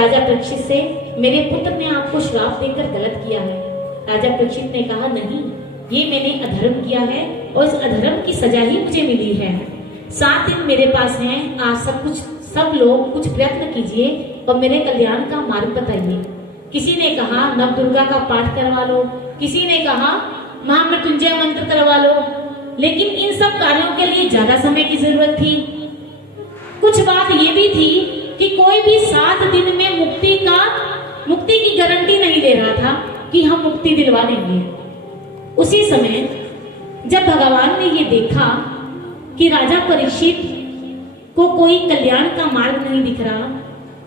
राजा परीक्षित से, मेरे पुत्र ने आपको श्राप देकर गलत किया है। राजा परीक्षित ने कहा, नहीं, ये मैंने अधर्म किया है और इस अधर्म की सजा ही मुझे मिली है। 7 दिन मेरे पास हैं, आप सब लोग कुछ प्रयत्न कीजिए और मेरे कल्याण का मार्ग बताइए। किसी ने कहा नव दुर्गा का पाठ करवा लो, किसी ने कहा महामृत्युंजय मंत्र करवा लो, लेकिन इन सब कार्यों के लिए ज्यादा समय की जरूरत थी। कुछ बात ये भी थी कि कोई भी 7 दिन में मुक्ति की गारंटी नहीं दे रहा था कि हम मुक्ति दिलवा देंगे। उसी समय जब भगवान ने ये देखा कि राजा परीक्षित को कोई कल्याण का मार्ग नहीं दिख रहा,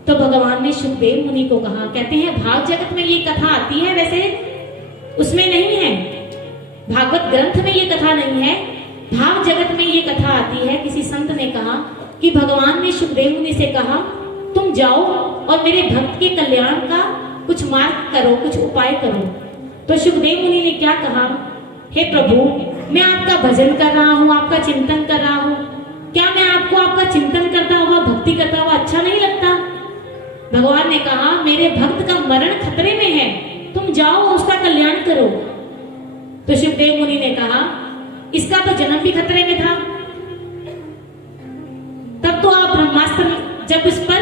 तो भगवान ने सुखदेव मुनि को कहा, कहते हैं भाग जगत में ये कथा आती है, वैसे उसमें नहीं है, भागवत ग्रंथ में ये कथा नहीं है, भाग जगत में ये कथा आती है। किसी संत ने कहा कि भगवान ने सुखदेव मुनि से कहा, तुम जाओ और मेरे भक्त के कल्याण का कुछ मार्ग करो, कुछ उपाय करो। तो सुखदेव मुनि ने क्या कहा, हे प्रभु, मैं आपका भजन कर रहा हूँ, आपका चिंतन कर रहा हूँ, क्या मैं आपको आपका चिंतन करता हुआ, भक्ति करता हुआ अच्छा नहीं लगता? भगवान ने कहा, मेरे भक्त का मरण खतरे में है, तुम जाओ उसका कल्याण करो। तो सुखदेव मुनि ने कहा, इसका तो जन्म भी खतरे में था, तब तो आप ब्रह्मास्त्र, जब इस पर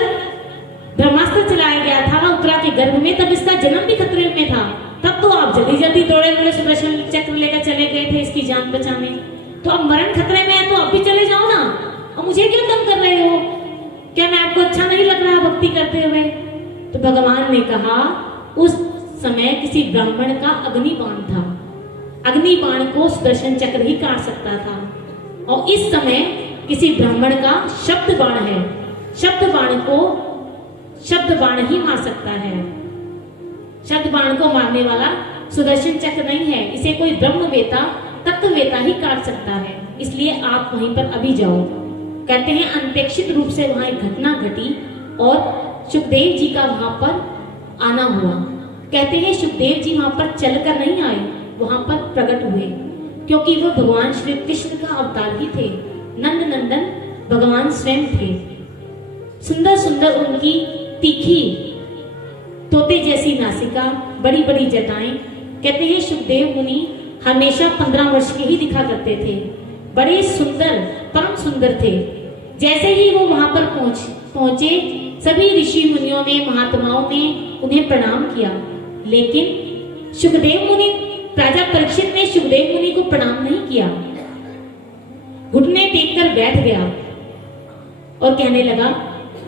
ब्रह्मास्त्र चलाया गया था उत्तरा के गर्भ में, तब इसका जन्म भी खतरे में था, तब तो आप जल्दी जल्दी दौड़े सुदर्शन चक्र लेकर चले गए थे इसकी जान बचाने। तो अब मरण खतरे में है तो अब भी चले जाओ ना, और मुझे क्यों तंग कर रहे हो? क्या मैं आपको अच्छा नहीं लग रहा भक्ति करते हुए? तो भगवान ने कहा, उस समय किसी ब्राह्मण का अग्निबाण था, अग्निबाण को सुदर्शन चक्र ही काट सकता था, और इस समय किसी ब्राह्मण का शब्द बाण है, शब्द बाण ही मार सकता है। शब्द बाण को मारने वाला सुदर्शन चक्र नहीं है, इसे कोई ब्रह्मवेता, तत्ववेता ही काट सकता है, इसलिए आप वहीं पर अभी जाओ। कहते हैं अनपेक्षित रूप से वहां एक घटना घटी और सुखदेव जी का वहां पर आना हुआ। कहते हैं सुखदेव जी वहां पर चलकर नहीं आए, वहां पर प्रकट हुए, क्योंकि वो भगवान श्री कृष्ण का अवतार ही थे, नंद नंदन भगवान स्वयं थे। सुंदर सुंदर उनकी तीखी तोते जैसी नासिका, बड़ी बड़ी जटाएं। कहते हैं सुखदेव मुनि हमेशा 15 वर्ष के ही दिखा करते थे, बड़े सुंदर, परम सुंदर थे। जैसे ही वो वहां पर पहुंचे सभी ऋषि मुनियों ने, महात्माओं ने उन्हें प्रणाम किया, लेकिन सुखदेव मुनि, राजा परीक्षित ने सुखदेव मुनि को प्रणाम नहीं किया, घुटने टेक कर बैठ गया और कहने लगा,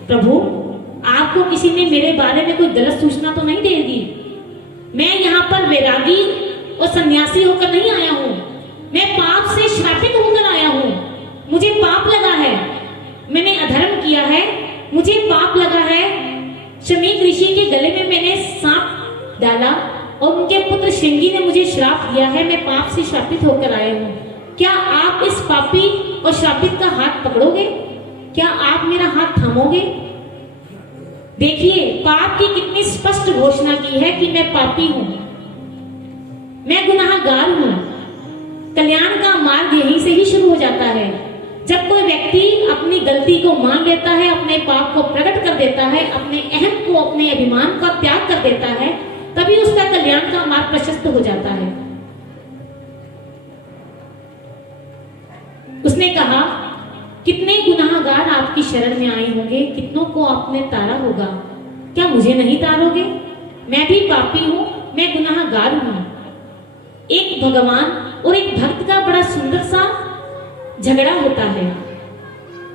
प्रभु, आपको किसी ने मेरे बारे में कोई गलत सूचना तो नहीं दे दी? मैं यहाँ पर वैरागी और सन्यासी होकर नहीं आया हूँ, मैं पाप से श्रापित होकर आया हूँ, मुझे पाप लगा है, मैंने अधर्म किया है, मुझे पाप लगा है। शमीक ऋषि के गले में मैंने सांप डाला और उनके पुत्र श्रृंगी ने मुझे श्राप दिया है, मैं पाप से श्रापित होकर आया हूँ। क्या आप इस पापी और श्रापित का हाथ पकड़ोगे? क्या आप मेरा हाथ थामोगे? देखिए पाप की कितनी स्पष्ट घोषणा की है कि मैं पापी हूं, मैं गुनाहगार हूं। कल्याण का मार्ग यहीं से ही शुरू हो जाता है। जब कोई व्यक्ति अपनी गलती को मान लेता है, अपने पाप को प्रकट कर देता है, अपने अहम को, अपने अभिमान का त्याग कर देता है, तभी उसका कल्याण का मार्ग प्रशस्त हो जाता है। उसने कहा, कितने गुनाहगार आपकी शरण में आए होंगे, कितनों को आपने तारा होगा, क्या मुझे नहीं तारोगे? मैं भी पापी हूं, मैं गुनाहगार हूं। एक भगवान और एक भक्त का बड़ा सुंदर सा झगड़ा होता है।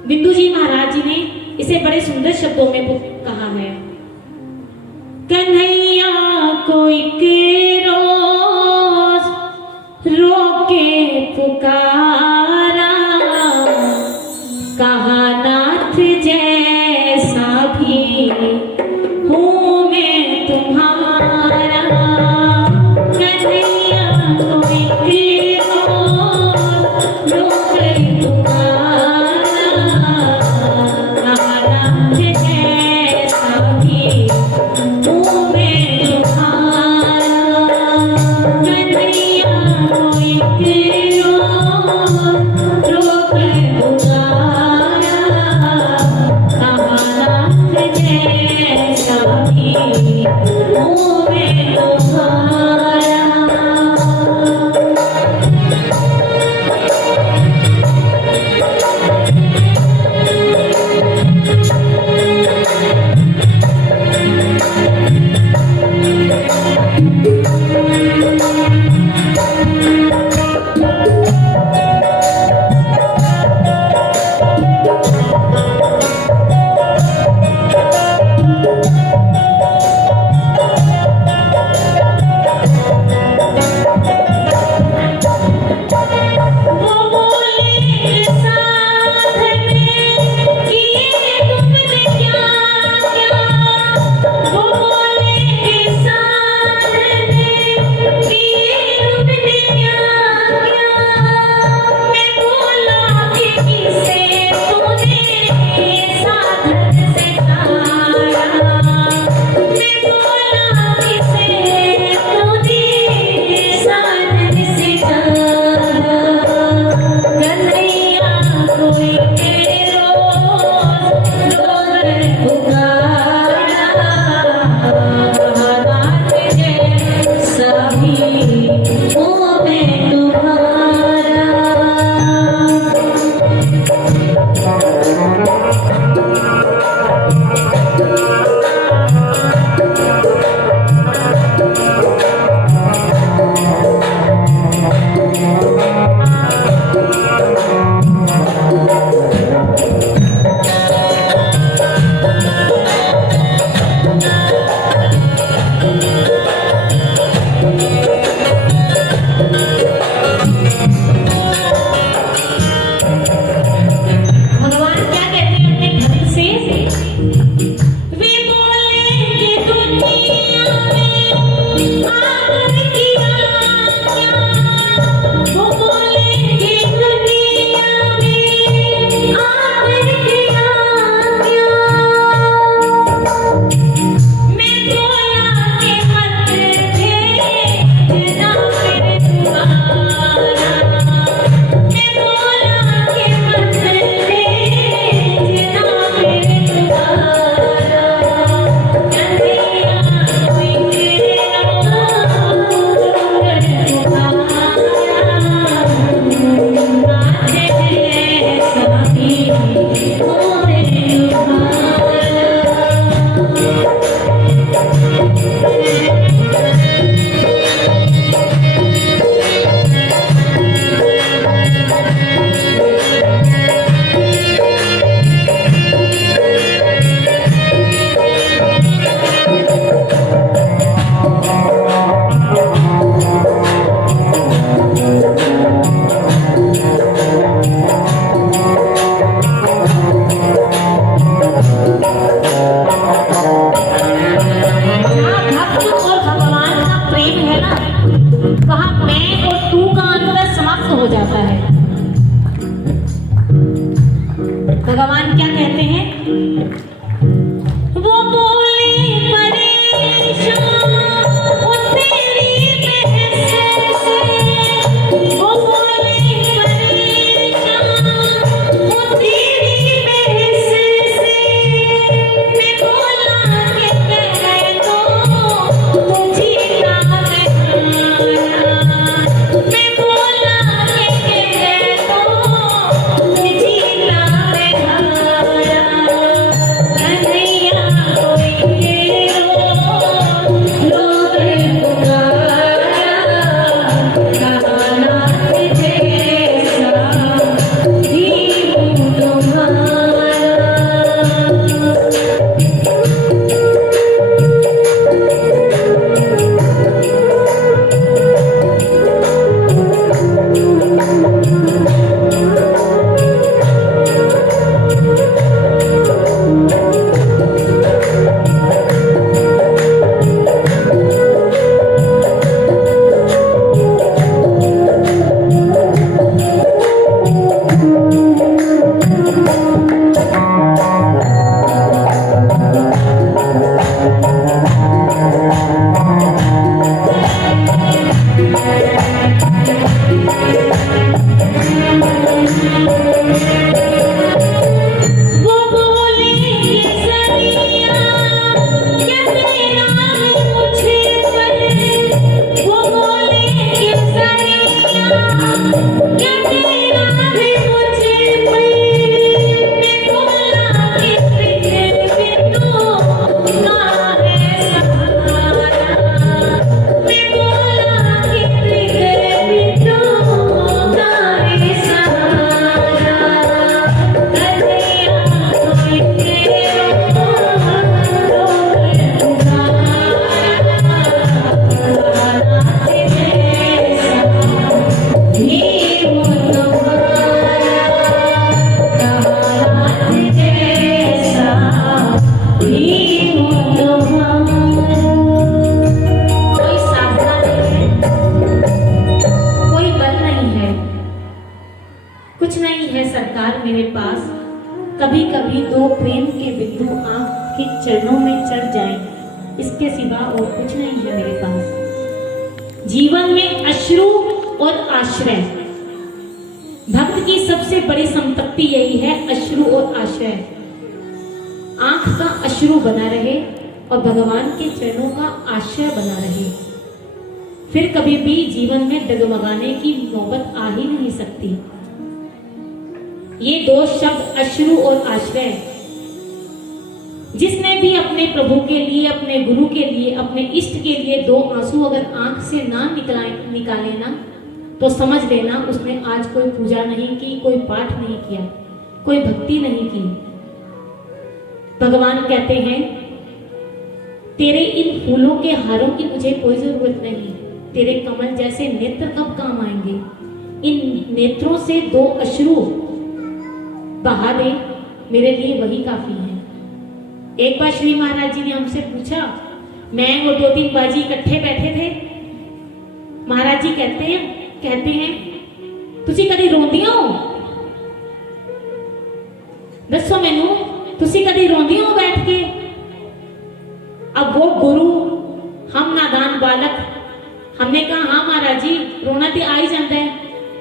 बिंदु जी महाराज जी ने इसे बड़े सुंदर शब्दों में कहा है, कन्हैया को एक रोज रोके पुकारा, कहा नाथ जैसा भी हूँ मैं तुम्हारा। कन्हैया को एक रोज रोके पुकारा, कहा नाथ जैसा भी हूँ मैं तुम्हारा। कन्हैया को एक रोज रोके पुकारा, कहा नाथ जैसा जाता है। भगवान क्या कहते हैं? वो बोले परेशान वो तेरी बहस से, वो बोले परेशान वो तेरी बहस से, मैं बोला कि कह दो मुझे ना कहना, मैं बोला कि कह दो मुझे ना कहना, कन्हैया कोई रो रो रे पुकारा, कहाना जैसा भी तुम्हारा। वो बोले केसरिया क्या तेरा है मुझे पर, वो बोले केसरिया क्या तेरा है मुझे पर, मैं बोला कि तेरे बिनु ना है सहारा, मैं बोला कि तेरे बिनु ना है सहारा, कन्हैया कोई रो रो रे पुकारा, कहाना जैसा भी तुम्हारा, कहाना जैसा भी तुम्हारा। कोई साधना नहीं है, कोई बल नहीं है, कुछ नहीं है सरकार मेरे पास, कभी कभी दो प्रेम के बिंदु आपके चरणों में चढ़ जाएं, इसके सिवा और कुछ नहीं है मेरे पास। जीवन में अश्रु और आश्रय, भक्त की सबसे बड़ी संपत्ति यही है, अश्रु और आश्रय। आंख का अश्रु बना रहे और भगवान के चरणों का आश्रय बना रहे, फिर कभी भी जीवन में डगमगाने की नौबत आ ही नहीं सकती। ये दो शब्द अश्रु और आश्रय, जिसने भी अपने प्रभु के लिए, अपने गुरु के लिए, अपने इष्ट के लिए दो आंसू अगर आंख से ना निकाले ना, तो समझ लेना उसने आज कोई पूजा नहीं की, कोई पाठ नहीं किया, कोई भक्ति नहीं की। भगवान कहते हैं तेरे इन फूलों के हारों की मुझे कोई जरूरत नहीं, तेरे कमल जैसे नेत्र कब काम आएंगे, इन नेत्रों से दो अश्रु बहा दे, मेरे लिए वही काफी है। एक बार श्री महाराज जी ने हमसे पूछा, मैं वो 2-3 बाजी इकट्ठे बैठे थे, महाराज जी कहते हैं तुसी कदी रोंदियां हो, दसो मैनू तुसी कदी रोंदियां हो बैठ के। अब वो गुरु, हम नादान बालक, हमने कहा हाँ महाराज जी रोना तो आ ही जाता है,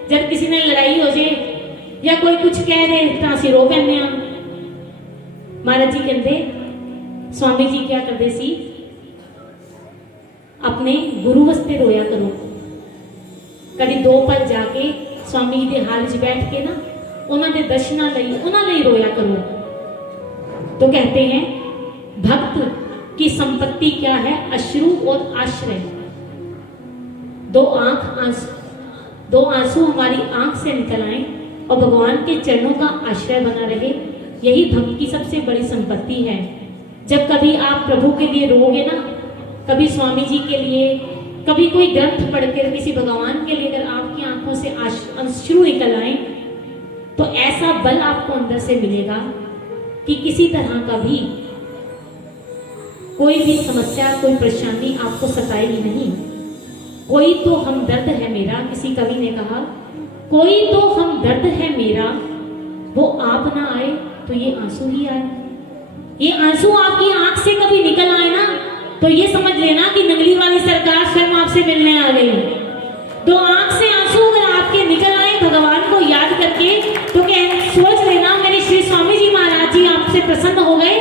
जब किसी ने लड़ाई हो जाए या कोई कुछ कह दे तो असं रो पैने। महाराज जी कहते, स्वामी जी क्या करते सी, अपने गुरु वास्ते रोया करो। कभी 2 पल जाके स्वामी जी के हाल च बैठ के ना उन्होंने दर्शना लई, उन्होंने रोया करो। तो कहते हैं भक्त की संपत्ति क्या है, अश्रु और आश्रय। दो आंसू हमारी आंख से निकल आए और भगवान के चरणों का आश्रय बना रहे, यही भक्त की सबसे बड़ी संपत्ति है। जब कभी आप प्रभु के लिए रोओगे ना, कभी स्वामी जी के लिए, कभी कोई ग्रंथ पढ़कर किसी भगवान के लिए अगर आपकी आंखों से अश्रु निकल आए, तो ऐसा बल आपको अंदर से मिलेगा कि किसी तरह का भी कोई भी समस्या, कोई परेशानी आपको सताएगी नहीं। कोई तो हमदर्द है मेरा, किसी कवि ने कहा कोई तो हम दर्द है मेरा, वो आप ना आए तो ये आंसू ही आए। ये आंसू आपकी आंख से कभी निकल आए ना, तो ये समझ लेना कि नंगली वाली सरकार स्वयं आपसे मिलने आ गई। तो आंख से आंसू अगर आपके निकल आए भगवान को याद करके, तो सोच लेना मेरे श्री स्वामी जी महाराज जी आपसे प्रसन्न हो गए।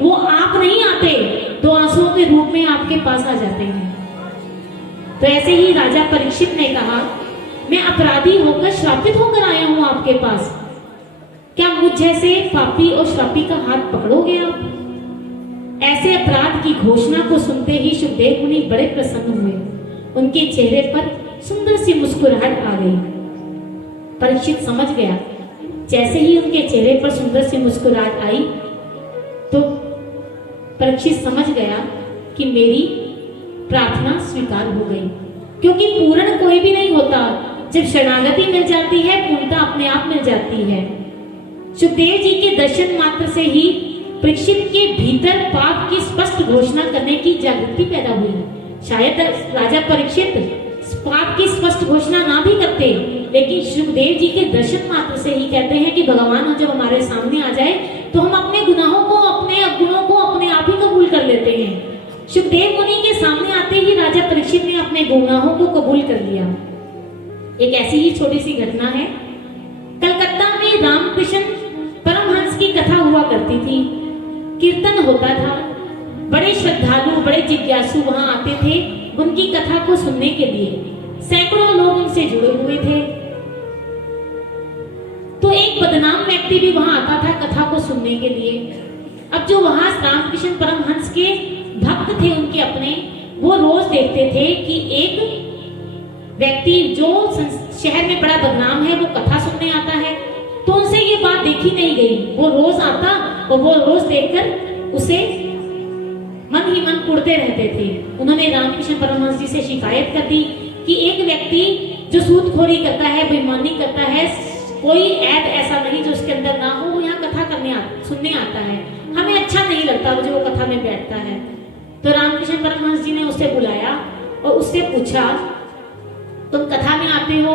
वो आप नहीं आते तो आंसुओं के रूप में आपके पास आ जाते हैं। तो ऐसे ही राजा परीक्षित ने कहा, मैं अपराधी होकर श्रापित होकर आया हूं आपके पास, क्या मुझ जैसे पापी और श्रापी का हाथ पकड़ोगे आप? ऐसे अपराध की घोषणा को सुनते ही सुखदेव मुनि बड़े प्रसन्न हुए। उनके चेहरे पर सुंदर सी मुस्कुराहट आ गई। परीक्षित समझ गया, जैसे ही उनके चेहरे पर सुंदर सी मुस्कुराहट आई तो परीक्षित समझ गया कि मेरी प्रार्थना स्वीकार हो गई। क्योंकि पूर्ण कोई भी नहीं होता, जब शरणागति मिल जाती है पूर्णता अपने आप मिल जाती है। सुखदेव जी के दर्शन मात्र से ही परीक्षित के भीतर पाप की स्पष्ट घोषणा करने की जागृति पैदा हुई। शायद राजा परीक्षित पाप की स्पष्ट घोषणा ना भी करते, लेकिन सुखदेव जी के दर्शन मात्र से ही कहते हैं कि भगवान जब हमारे सामने आ जाए तो हम अपने गुनाहों को, अपने अवगुणों को अपने आप ही कबूल कर लेते हैं। सुखदेव मुनि के सामने आते ही राजा परीक्षित ने अपने गुनाहों को कबूल कर लिया। एक ऐसी ही छोटी सी घटना है। कलकत्ता में रामकृष्ण परमहंस की कथा हुआ करती थी। कीर्तन होता था, बड़े श्रद्धालु, बड़े जिज्ञासु वहां आते थे उनकी कथा को सुनने के लिए। सैकड़ों लोग उनसे जुड़े हुए थे। तो एक बदनाम व्यक्ति भी वहां आता था कथा को सुनने के लिए। अब जो वहां रामकृष्ण परमहंस के भक्त थे उनके अपने, वो रोज देखते थे कि एक व्यक्ति जो शहर में बड़ा बदनाम है वो कथा सुनने आता है। तो उनसे ये बात देखी नहीं गई। वो रोज आता और वो रोज देखकर उसे मन ही मन कुड़ते रहते थे। उन्होंने रामकृष्ण परमहंस जी से शिकायत कर दी कि एक व्यक्ति जो सूदखोरी करता है, बेईमानी करता है, कोई ऐप ऐसा नहीं जो उसके अंदर ना हो, वो यहाँ कथा सुनने आता है। हमें अच्छा नहीं लगता वो जो कथा में बैठता है। तो रामकृष्ण परमहंस जी ने उसे बुलाया और उससे पूछा, तुम कथा में आते हो?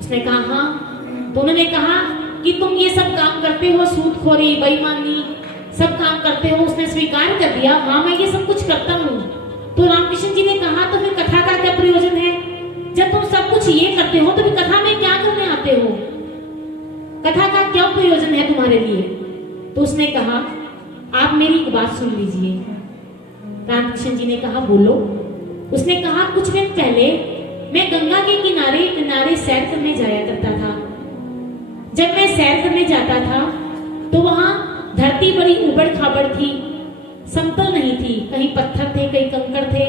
उसने कहा हाँ। तो उन्होंने कहा कि तुम ये सब काम करते हो, सूदखोरी, बेईमानी सब काम करते हो। उसने स्वीकार कर दिया, हाँ मैं ये सब कुछ करता हूँ। तो रामकृष्ण जी ने कहा, तो फिर कथा का क्या प्रयोजन है? जब तुम सब कुछ ये करते हो तो फिर कथा में क्या करने आते हो? कथा का क्या प्रयोजन है तुम्हारे लिए? तो उसने कहा, आप मेरी एक बात सुन लीजिए। रामकृष्ण जी ने कहा, बोलो। उसने कहा, कुछ दिन पहले मैं गंगा के किनारे किनारे सैर करने जाया करता था। जब मैं सैर करने जाता था तो वहां धरती बड़ी उबड़ खाबड़ थी, समतल नहीं थी, कहीं पत्थर थे, कहीं कंकड़ थे।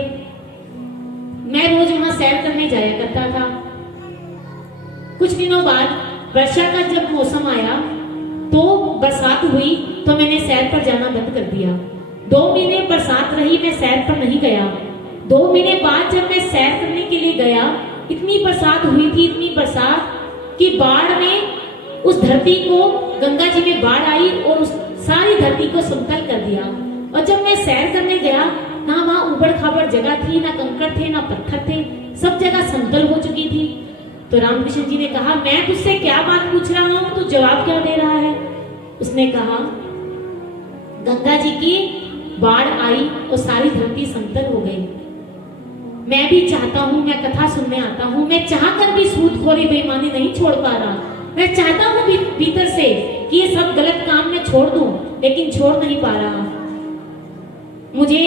मैं रोज वहां सैर करने जाया करता था। कुछ दिनों बाद वर्षा का जब मौसम आया तो बरसात हुई, तो मैंने सैर पर जाना बंद कर दिया। 2 महीने बरसात रही, मैं सैर पर नहीं गया। 2 महीने बाद जब मैं सैर करने के लिए गया, इतनी बरसात हुई थी, इतनी बरसात कि बाढ़ में उस धरती को, गंगा जी में बाढ़ आई और उस सारी धरती को समतल कर दिया। और जब मैं सैर करने गया, ना वहां उबड़ खाबड़ जगह थी, ना कंकड़ थे, ना पत्थर थे, सब जगह समतल हो चुकी थी। तो रामकृष्ण जी ने कहा, मैं तुझसे क्या बात पूछ रहा हूं, तू जवाब क्या दे रहा है? उसने कहा, गंगा जी की बाढ़ आई और सारी धरती समतल हो गई। मैं भी चाहता हूं, मैं कथा सुनने आता हूं, मैं चाहकर भी सूदखोरी बेईमानी नहीं छोड़ पा रहा। मैं चाहता हूं भीतर से कि ये सब गलत काम मैं छोड़ दूं, लेकिन छोड़ नहीं पा रहा। मुझे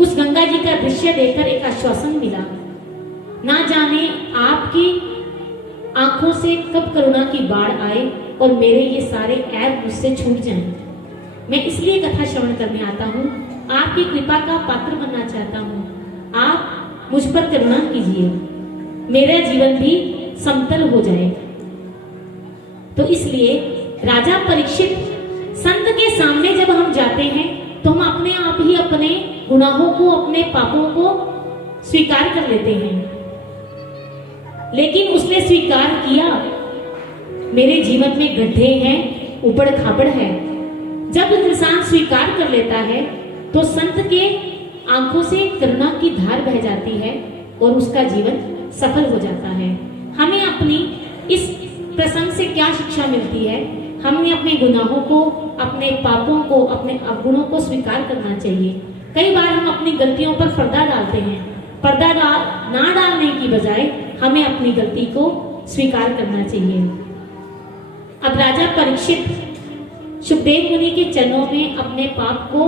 उस गंगा जी का दृश्य देखकर एक आश्वासन मिला, ना जाने आपकी आंखों से कब करुणा की बाढ़ आए और मेरे ये सारे ऐब मुझसे छूट जाएं। मैं इसलिए कथा श्रवण करने आता हूँ, आपकी कृपा का पात्र बनना चाहता हूँ। आप मुझ पर करुणा कीजिए, मेरा जीवन भी समतल हो जाए। तो इसलिए राजा परीक्षित, संत के सामने जब हम जाते हैं तो हम अपने आप ही अपने गुनाहों को, अपने पापों को स्वीकार कर लेते हैं। लेकिन उसने स्वीकार किया, मेरे जीवन में गड्ढे हैं, उबड़ खाबड़ है। जब इंसान स्वीकार कर लेता है तो संत के आंखों से करुणा की धार बह जाती है और उसका जीवन सफल हो जाता है। हमें अपनी इस प्रसंग से क्या शिक्षा मिलती है? हमें अपने गुनाहों को, अपने पापों को, अपने अवगुणों को स्वीकार करना चाहिए। कई बार हम अपनी गलतियों पर पर्दा डालते हैं। पर्दा ना डालने की बजाय हमें अपनी गलती को स्वीकार करना चाहिए। अब राजा परीक्षित सुखदेव मुनि के चरणों में अपने पाप को,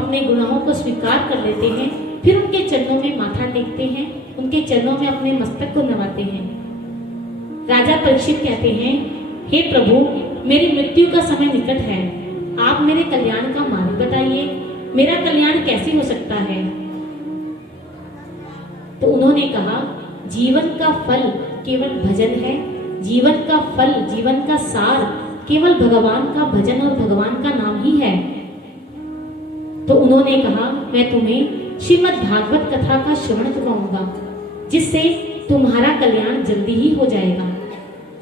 अपने गुनाहों को स्वीकार कर लेते हैं, फिर उनके चरणों में माथा टेकते हैं, उनके चरणों में अपने मस्तक को नवाते हैं। राजा परीक्षित कहते हैं, हे प्रभु, मेरी मृत्यु का समय निकट है, आप मेरे कल्याण का मार्ग बताइए, मेरा कल्याण कैसे हो सकता है? तो उन्होंने कहा, जीवन का फल केवल भजन है, जीवन का फल, जीवन का सार केवल भगवान का भजन और भगवान का नाम ही है। तो उन्होंने कहा, मैं तुम्हें श्रीमद् भागवत कथा का श्रवण करवाऊंगा, जिससे तुम्हारा कल्याण जल्दी ही हो जाएगा।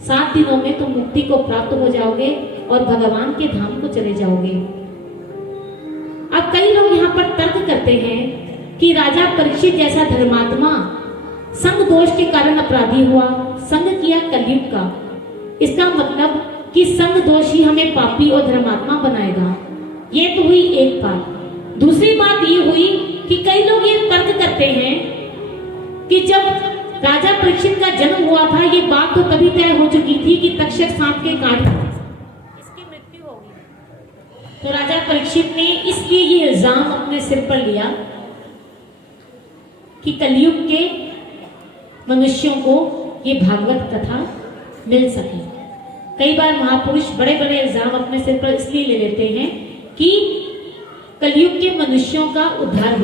7 दिनों में तुम मुक्ति को प्राप्त हो जाओगे और भगवान के धाम को चले जाओगे। अब कई लोग यहाँ पर तर्क करते हैं कि राजा परीक्षित जैसा धर्मात्मा संग दोष के कारण अपराधी हुआ, संग किया कलयुग का। इसका मतलब कि संग दोष ही हमें पापी और धर्मात्मा बनाएगा। ये तो हुई एक बात। दूसरी बात ये हुई कि कई लोग ये तर्क करते हैं कि जब राजा परीक्षित का जन्म हुआ था, ये बात तो तभी तय हो चुकी थी कि तक्षक सांप के काट इसकी मृत्यु होगी। तो राजा परीक्षित ने इसलिए ये इल्जाम अपने सिर पर लिया कि कलयुग के मनुष्यों को ये भागवत कथा मिल सके। कई बार महापुरुष बड़े बड़े इल्जाम अपने सिर पर इसलिए ले लेते हैं कि कलयुग के मनुष्यों का उद्धार